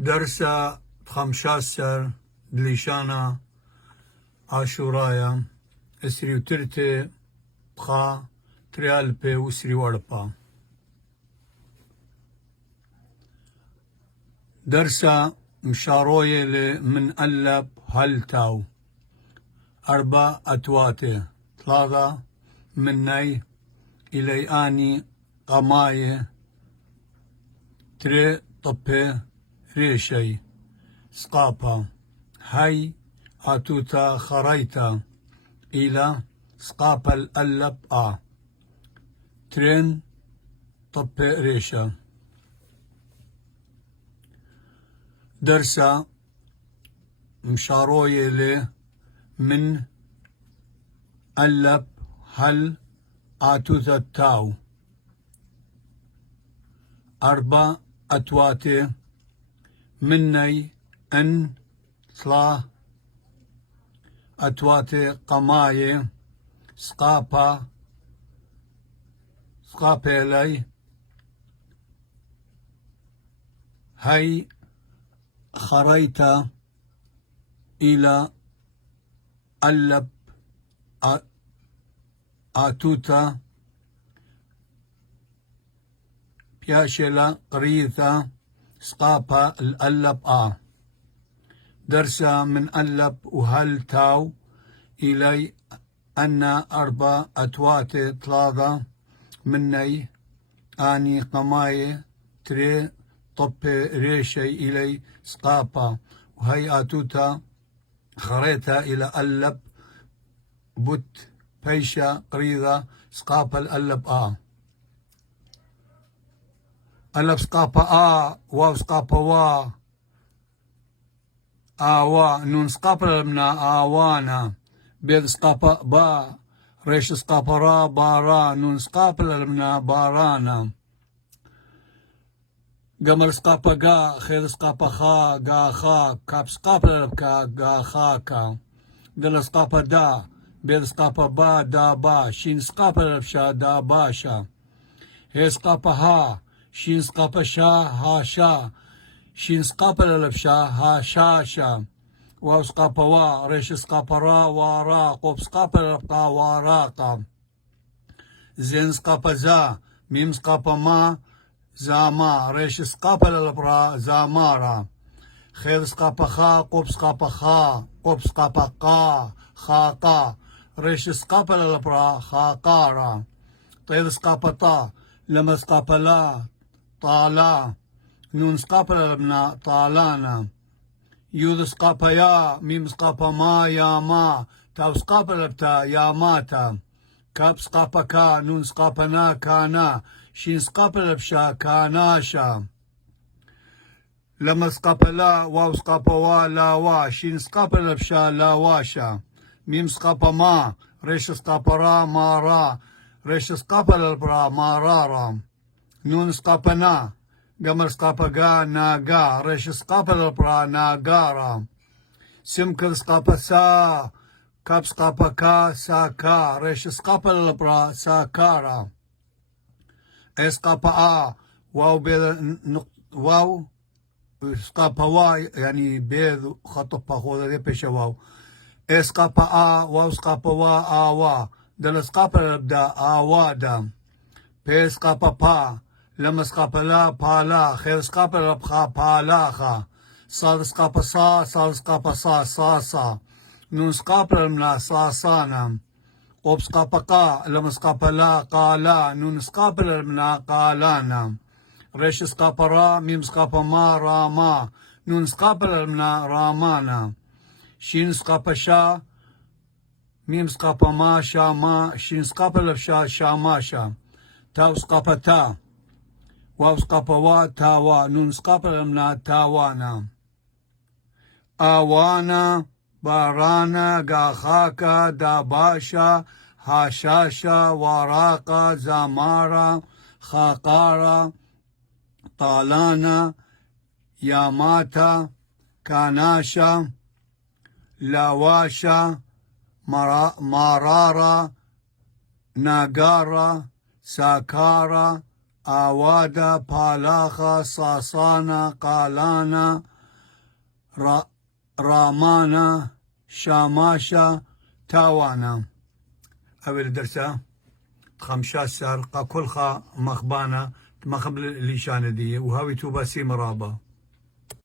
درس 15 دليشانا عاشورايا اسري وترتي بخا تريال بي وسري وربا. درس مشاروي من ألب هلتاو 4 أتواتي 3 مني إلي آني قماي تري طبي ريشي سقابا هاي آتوتا خريتا إلى سقابا الألب ترين طبي ريشا. درسا مشاروي لي من ألب هل آتوتا تاو 4 أتواتي مني أن صلا أتواتي قماي سقابا لي هاي خريتا إلى ألب آتوتا بياشلا قريثا سقابا الألب درسا من ألب وهل تاو إلي أن 4 أتواتي 3 مني آني قماي تري طبي ريشي إلي سقابا وهي آتوتا خريتا إلى ألب بوت بيشا قريضة سقابا الألب ألب سقابا واو سقابا وا نون سقابا لمنا وانا بيض سقابا با ريش سقابا را بارا نون سقابا لمنا بارانا قمر سقابا قا خير سقابا خا قا خا كاب سقابا لبكا قا خاكا دل سقابا دا بيض سقابا با دا با شين سقابا لبشا دا باشا هي سقابا ها شين سقابا شا ها شا شين سقابا لبشا ها شا شا واو سقابا وا ريش سقابا را وارا قوب سقابا لبقا واراقا زين سقابا زا ميم سقابا ما زاما ريش سقابا للبرا زامارا خير سقابا خا قوب سقابا خا قوب سقابا قا خاقا ريش سقابا للبرا خاقارا طير سقابا طا لما سقابا لا طالا نون سقابا للبنا طالانا يود سقابا يا ميم سقابا ما يا ما تاو سقابا لبتا يا ماتا كاب سقابا كا نون سقابا نا كانا شين سقابا لبشا كاناشا لما سقابا لا واو سقابا وا لا وا شين سقابا لبشا لا واشا ميم سقابا ما ريش سقابا را ما را ريش سقابا للبرا ما رارا نون سقابا نا قمر سقابا قا نا قا ريش سقابا للبرا نا قارا سمكر سقابا سا كاب سقابا كا سا كا ريش سقابا للبرا سا كارا اسقابا واو بيض واو اسقابا وا يعني بيض خطبا خوذا دي بيشا واو اسقابا واو اسقابا وا دل اسقابا لبدا وادا بي اسقابا با لما اسقابا لا بالا خير اسقابا لبخا بالاخا صاد اسقابا صاد اسقابا صا نون اسقابا لمنا صانا قوب سقابا قا لما سقابا لا قالا نون سقابا لمنا قالانا ريش سقابا را ميم سقابا ما راما نون سقابا لمنا رامانا شين سقابا شا ميم سقابا ما شا ما شين سقابا لبشا شاماشا تاو سقابا تا واو سقابا وا تاوا نون سقابا لمنا تاوانا آوانا بارانا قاخاكا داباشا هاشاشا وراقا زامارا خاقارا طالانا ياماتا كاناشا لاواشا مارارا ناقارا ساكارا آوادا بالاخا صاصانا قالانا رامانا شاماشا تاوانا. أول درسة 15 كلها مخبانة مخبل اللي شاندية وهاوي توبا سي مرابا.